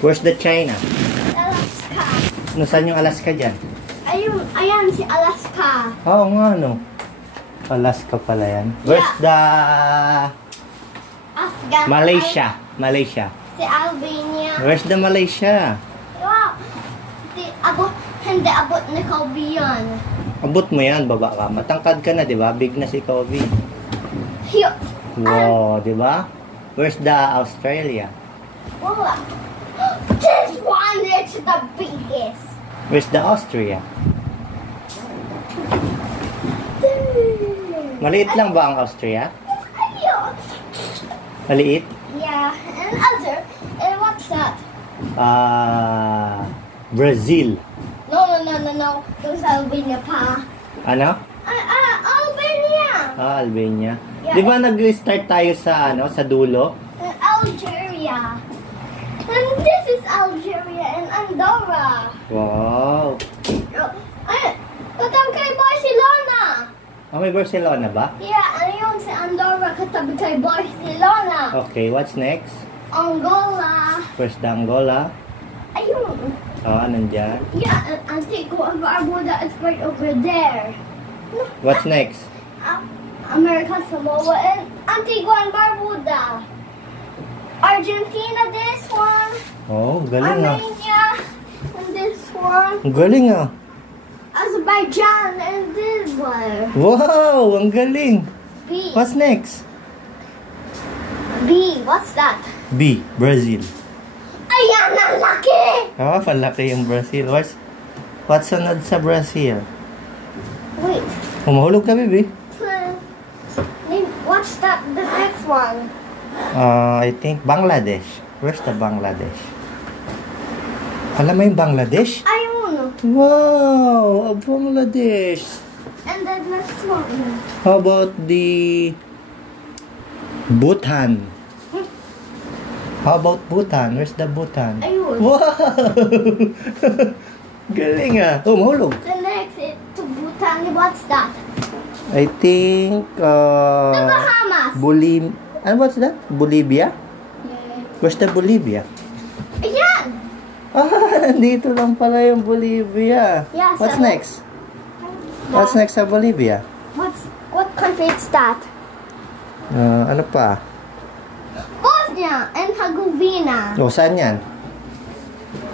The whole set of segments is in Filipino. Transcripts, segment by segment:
Where's the China? Alaska. No, saan yung Alaska dyan? Ayun, ayan si Alaska. Oo nga, no. Alaska pala yan. Where's the... Afghan. Malaysia. Malaysia. Si Albania. Where's the Malaysia? Wow. Hindi abot ni Kobe yan. Abot mo yan, baba ka. Matangkad ka na, di ba? Big na si Kobe. Wow, di ba? Where's the Australia? Wala. This one is the biggest. Where's the Austria? Maliit lang ba ang Austria? Ayun. Maliit? Yeah, and what's that? Brazil. No. Those Albania pa. Ano? Albania. Albania. Yeah. Di ba nag-start tayo sa sa dulo? Algeria. And this is Algeria and Andorra. Wow. Katabi kay Barcelona. May Barcelona ba? Yeah, ayun si Andorra katabi kay Barcelona. Okay, what's next? Angola. Where's the Angola? Ayun. Nandyan. Yeah, and Antigua and Barbuda is right over there. What's next? American Samoa and Antigua and Barbuda. Argentina, this one. Oh, galing Armenia, and this one. Galing Azerbaijan, and this one. Wow, ang galing. B. What's next? B, what's that? B, Brazil. Ayan, ang laki! Palaki yung Brazil. What's sunod sa Brazil? Wait. Mahulog ka, baby. What's that? The next one. I think Bangladesh. Where's the Bangladesh? Alam mo yung Bangladesh? Ayun. Wow, Bangladesh. And the next one. How about the Bhutan? How about Bhutan? Where's the Bhutan? Ayun. Wow! Galing mahulog. The next is to Bhutan. What's that? I think The Bahamas. What's that? Bolivia? Yeah. Where's the Bolivia? Ayan. Nandito lang pala yung Bolivia. Yeah, What's so- next? What's next sa Bolivia? What country is that? Ano pa? Bosnia and Herzegovina. Saan yan?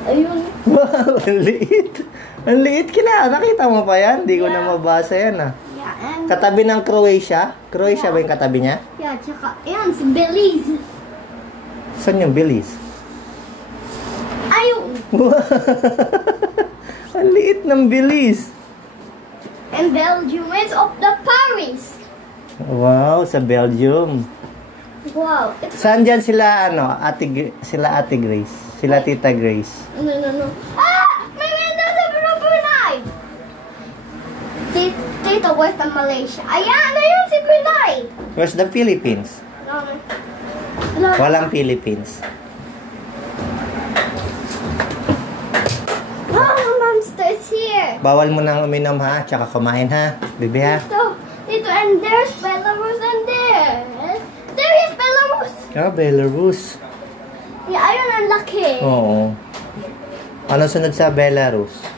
Ayun. Wow, ang liit. Ang liit nakita mo pa yan? Hindi ko Yeah. na mabasa yan Yeah, and Katabi ng Croatia? Croatia ba yung katabi niya? yeah, tsaka ayan si Belize. Saan yung Belize? Ayun. Ang liit ng Belize. And Belgium is of the Paris. Wow, sa Belgium. Wow. Saan dyan sila, sila Ate Grace? Sila Tita Grace? No. May window sa Brunei. Dito, Western Malaysia. Ayan, ayun si Brunei. Where's the Philippines? No. Walang Philippines. Oh, monster is here. Bawal mo nang uminom tsaka kumain Bibi Dito, and there's Belarus and there. There is Belarus. Belarus. Yeah, ayun ang laki. Oo. Ano sunod sa Belarus?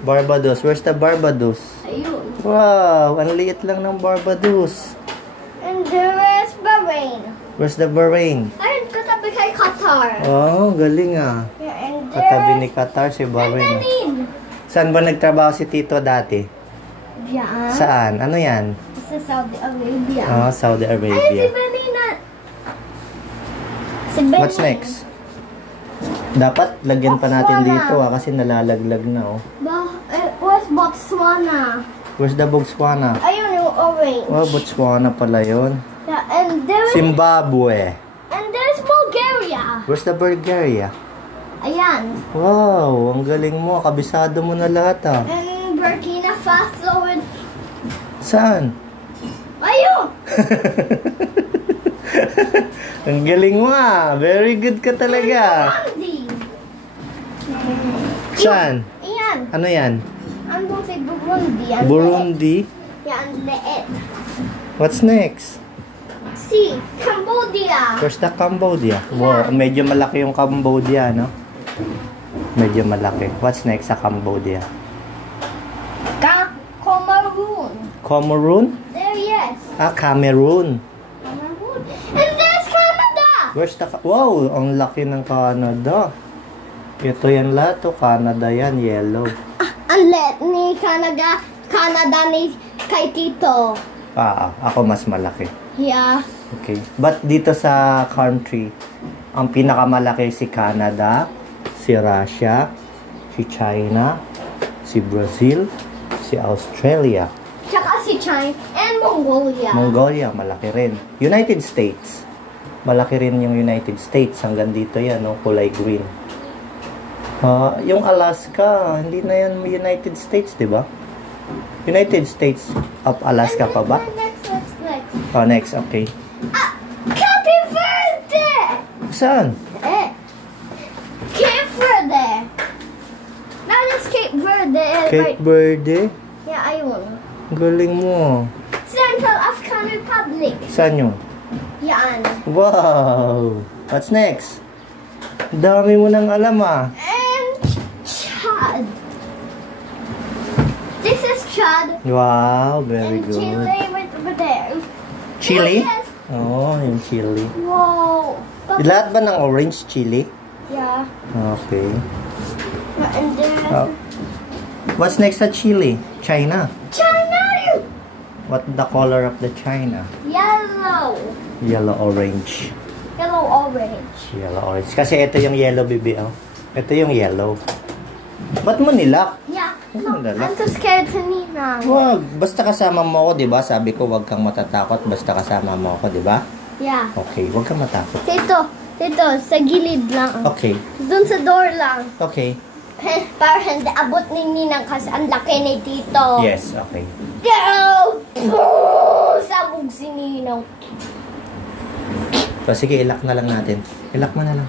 Barbados. Where's the Barbados? Ayun. Wow, ang liit lang ng Barbados. And there is Bahrain. Where's the Bahrain? Ayun, katabi kay Qatar. Oh, galing Yeah, and Katabi ni Qatar si And Bahrain. Benin. Saan ba nagtrabaho si Tito dati? Diyan. Saan? Ano yan? Sa Saudi Arabia. Saudi Ayun, si Arabia. Benin na. Si Benin. What's next? Dapat lagyan pa natin dito kasi nalalaglag na Where's Botswana? Where's the Botswana? Ayun yung orange. Botswana pala yun. Yeah, and there is... Zimbabwe. And there's Bulgaria. Where's the Bulgaria? Ayan. Wow, ang galing mo. Kabisado mo na lahat And Burkina Faso and... Saan? Ayun! Ang galing mo Very good ka talaga. Burundi. Saan? Ayan. Ano yan? Andun si Burundi. Ang Burundi? liit. Yeah, ang liit. What's next? see. Cambodia. Where's the Cambodia? Wow, medyo malaki yung Cambodia, no? Medyo malaki. What's next sa Cambodia? Cameroon. Cameroon? There, yes. Ah, Cameroon. Cameroon. And there's Canada. Where's the... Wow, ang laki ng Canada. Ito yan lahat, oh. Canada yan, yellow. Ang let ni Canada ni kay Tito. Ah, ako mas malaki. Yeah. Okay. But dito sa country, ang pinakamalaki si Canada, si Russia, si China, si Brazil, si Australia. Tsaka si China and Mongolia. Mongolia, malaki rin. United States. Malaki rin yung United States. Hanggang dito yan, no? Kulay green. Yung Alaska, hindi na yan United States, di ba? United States of Alaska pa ba? Next. Oh, next, okay. Cape Verde! Saan? Cape Verde. Now that's Cape Verde. Cape Verde? Yeah, ayun. Galing mo. Central African Republic. Saan yun? Yan. Wow! What's next? Dami mo nang alam, ah. And Chad. This is Chad. Wow, very And good. Chile right over there. Chili? Yes. Oh, yung chili. Wow. Lahat ba ng orange chili? Yeah. Okay. And then What's next sa Chile? China. China. What the color of the China? Yellow. Yellow orange. Yellow orange. Yellow orange. Kasi ito yung yellow, baby. Oh. Ito yung yellow. Ba't mo nilak? Yeah. Ano No, nilak? I'm too scared to need now. Wag. Basta kasama mo ako, di ba? Sabi ko, wag kang matatakot. Basta kasama mo ako, di ba? Yeah. Okay, wag kang matakot. Dito, sa gilid lang. Okay. Doon sa door lang. Okay. Para hindi abot ni Ninang kasi ang laki ni Tito. Yes, okay. Go! Oh, sabog si Ninang. So, sige, ilak na lang natin. Ilak mo na lang.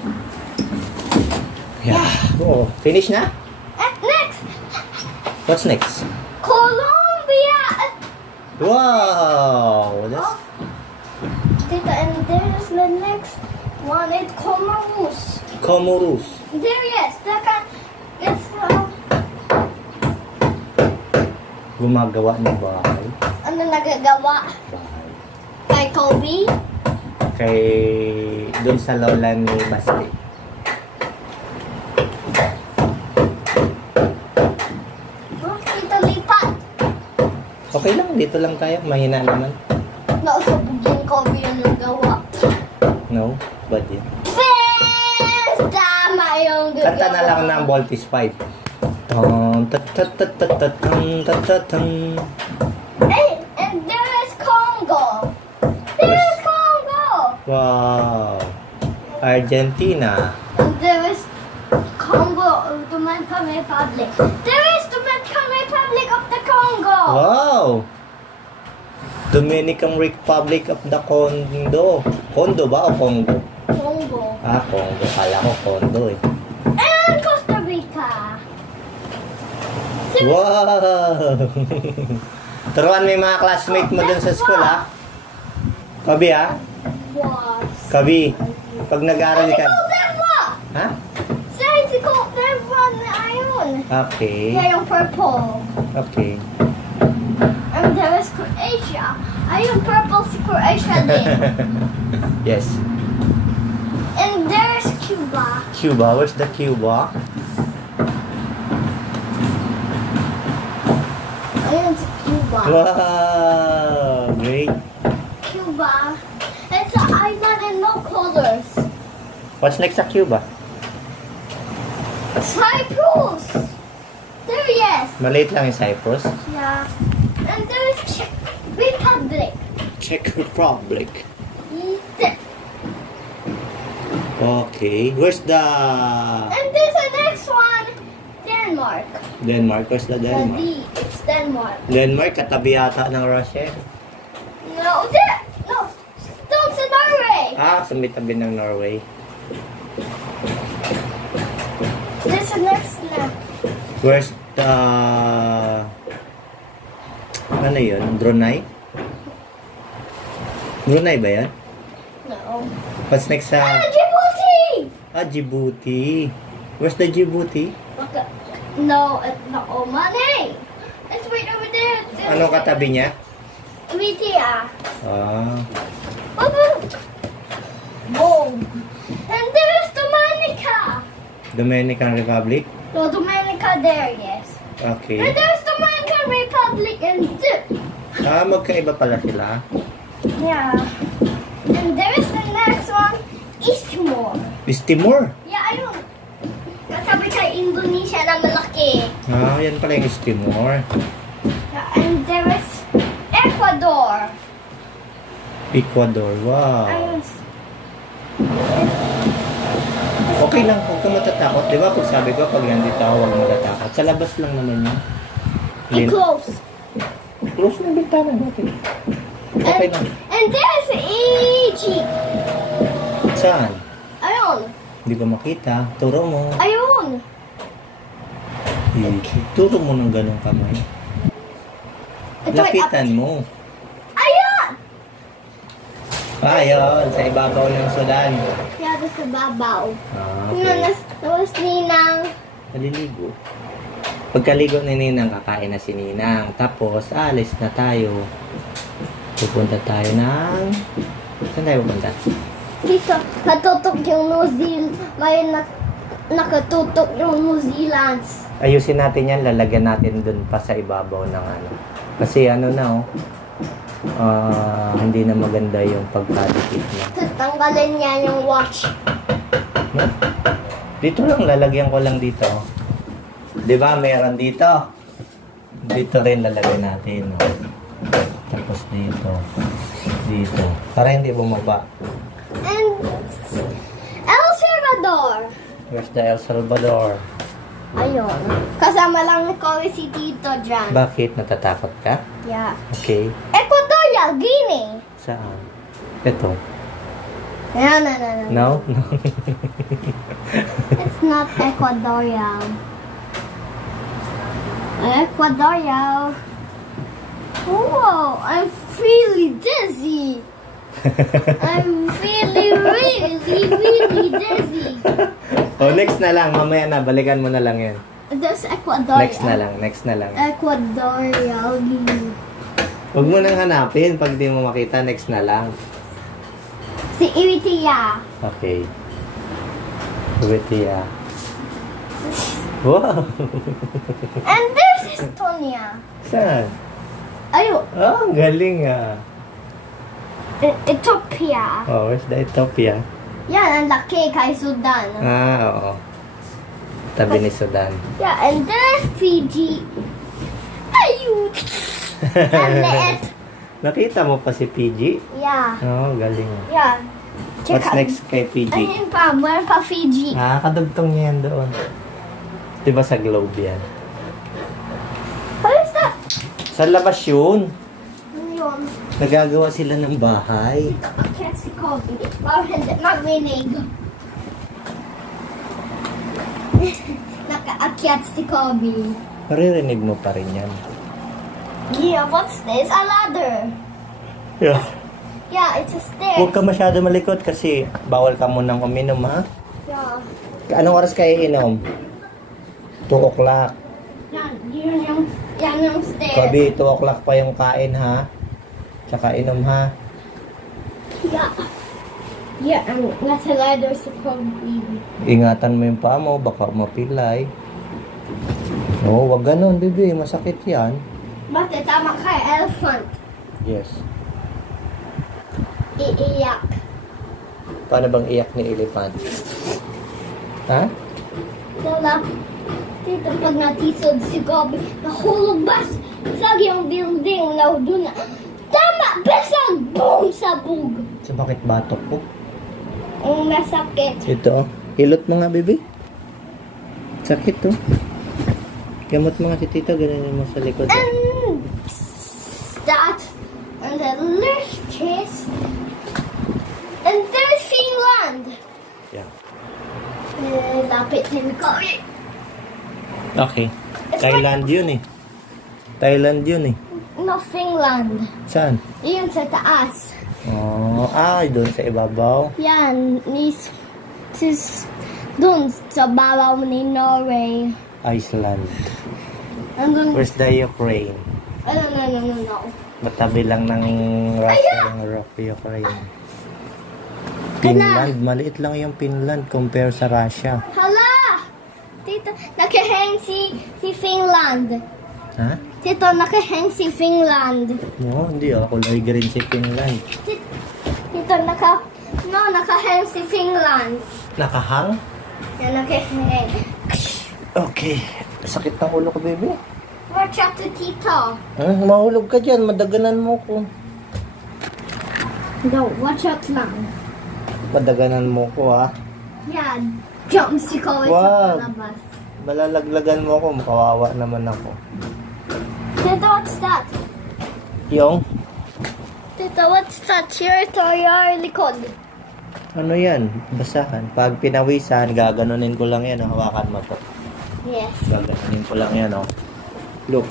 Yeah. Oo. Finish na? Next! What's next? Colombia! Wow! That's... Tito, and there's the next one. It's Comoros. Comoros. There, yes. It's Gumagawa ng bahay. ano nagagawa? Bahay. Kay Kobe? Kay... Doon sa lola ni Basti. Tito, lipat. Okay lang, dito lang tayo. Mahina naman. Nausabog yung Kobe yung nagawa. No? But yun. Yes! Tama yung gagawa. Kanta na lang ng Voltis 5. Tan tat tat tat tat tat tan tat tat tan. Hey, and there is Congo. There is Congo. Wow! Argentina. And there is Congo, Dominican Republic. There is Dominican Republic of the Congo. Wow! Dominican Republic of the Congo. Congo ba o Congo? Congo. Ah, Congo. Kala ko Congo eh. And Costa Rica. Wow! Turuan mo yung mga classmate mo dun sa school, ha? Kabi, ha? Was. Kabi, pag nag-aaral ka... Ha? Sizeable, there's one ayun. Okay. Yeah, yung purple. Okay. And there is Croatia. Ayun, purple si Croatia din. Yes. And there is Cuba. Cuba. Where's the Cuba? Ayun si Cuba. Wow! Great. Cuba. It's an island and no colors. What's next sa Cuba? Cyprus. There, yes. Maliit lang yung Cyprus. Yeah. And there is Czech Republic. Czech Republic. There. Okay. Where's the... And there's the next one. Denmark. Denmark? Where's the The Denmark? D. It's Denmark. Denmark, katabi yata ng Russia. No, there. No. Don't say Norway. Ah, sa may tabi ng Norway. There's the next one. Where's the... Ano yun? Brunei? Brunei ba yan? No. What's next sa... Djibouti! Djibouti. Where's the Djibouti? No, it's not Oman. It's right over there. Anong katabi niya? Eritrea. Boom. And there's Dominica. Dominican Republic? No, Dominica there, yes. Okay. And there's Dominican Republic and Magkaiba pala sila. yeah. And there's the next one, East Timor. East Timor? Yeah, ayun. Katabi kay Indonesia na malaki. Yan pala yung East Timor. Yeah, and there is Ecuador. Ecuador, wow. Ayun. Okay lang, huwag ka matatakot. Di ba pag sabi ko, pag nandito ako, huwag matatakot. Sa labas lang naman yun. Close. Close na yung bintana natin. Okay lang. And there's Egypt. Saan? Ayun. Hindi ko makita. Turo mo. Ayun. Turo mo ng ganong kamay. Lapitan mo. Ayun! Ayun, sa ibabaw ng Sudan. Yeah, that's sa babaw. Okay. Tapos Ninang. Naliligo. Pagkaligo ni Ninang, kakain na si Ninang. Tapos, alis na tayo. Pupunta tayo ng... Saan tayo pupunta? Dito, natutok yung New Zealand. May nakatutok yung New Zealand. Ayusin natin yan, lalagyan natin dun pa sa ibabaw ng ano. Kasi ano na hindi na maganda yung pagkadikit niya. Tatanggalin niya yung watch. No? Dito lang, lalagyan ko lang dito. Di ba, meron dito. Dito rin lalagyan natin. Tapos dito. Dito. Para hindi bumaba. And El Salvador. Where's the El Salvador? Ayun. Kasama lang ko si Tito dyan. Bakit? Natatakot ka? Yeah. Okay. Equatorial Guinea. Saan? Ito. No. No? No. It's not Equatorial. Equatorial. Oh, I'm really dizzy. I'm really dizzy. Next na lang. Mamaya na. Balikan mo na lang yan. There's Ecuador. Next na lang. Next na lang. Equatorial Guinea. Huwag mo nang hanapin. Pag di mo makita, next na lang. Si Eritrea. Okay. Eritrea. Wow! And there's Estonia. Saan? Ayun. Ang galing Ethiopia. where's the Ethiopia? Yan, ang laki kay Sudan. Oo. Tabi ni Sudan. Yeah, and there's Fiji. Ayun. Ang liit. Nakita mo pa si Fiji? Yeah. Galing. Yeah. What's next kay Fiji? Ayun pa, meron pa Fiji. Kadugtong niya yan doon. Diba sa globe yan? What is that? Sa labas yun. Ayun. Nagagawa sila ng bahay. Naka-akyat si Kobe. Parang hindi marinig. Naka-akyat si Kobe. Maririnig mo pa rin yan. Yeah, what's this? A ladder. Yeah. Yeah, it's a stairs. Huwag ka masyado malikot kasi bawal ka munang uminom, ha? Yeah. Anong oras kayo inom? 2 o'clock. Yan yung stairs. Kobe, 2 o'clock pa yung kain, ha? Tsaka inom, ha? Yeah. Yeah, nasa ladder si Kobe. Ingatan mo yung paa mo, baka mapilay. Wag ganun, baby. Masakit yan. Basta tama kay elephant. Yes. Iiyak. Paano bang iyak ni elephant? Ha? Dito pag natisod si Kobe, nahulog ba sa yung building na doon na. Tama! Besag! Boom! Sabog! So, bakit batok ko? Ang masakit. Ito, hilot mo nga, baby. Sakit, to. Gamot mo nga si tita, ganun mo sa likod. And that, and the liches, and there's Finland. Yeah. Lapit ni Kobe. Okay. Thailand yun, Thailand yun, No, Finland. Saan? Yun sa taas. Oh. Oh, doon sa ibabaw. Yan, doon sa babaw ni Norway. Iceland. Andun, Where's the Ukraine? no. Matabi lang ng Russia, yung Ukraine. Finland, maliit lang yung Finland compare sa Russia. Hala! Tito, nakahang si Finland. Ha? Tito, nakahang si Finland. No, hindi kulay green si Finland. Tito, nakahang si Finland. Nakahang? Yan, nakahang. Okay. Sakit ng ulo ko, baby. Watch out to Tito. Mahulog ka dyan, madaganan mo ko. No, watch out lang. Madaganan mo ko, ha? Yan, jumpstick always Wow. sa labas. Malalaglagan mo ko, makawawa naman ako. Tito, what's that? Yung? Tito, what's that? Your likod. Ano yan? Basahan. Pag pinawisan, gaganunin ko lang yan. Hawakan mo to. Yes. Gaganunin ko lang yan, oh. Look.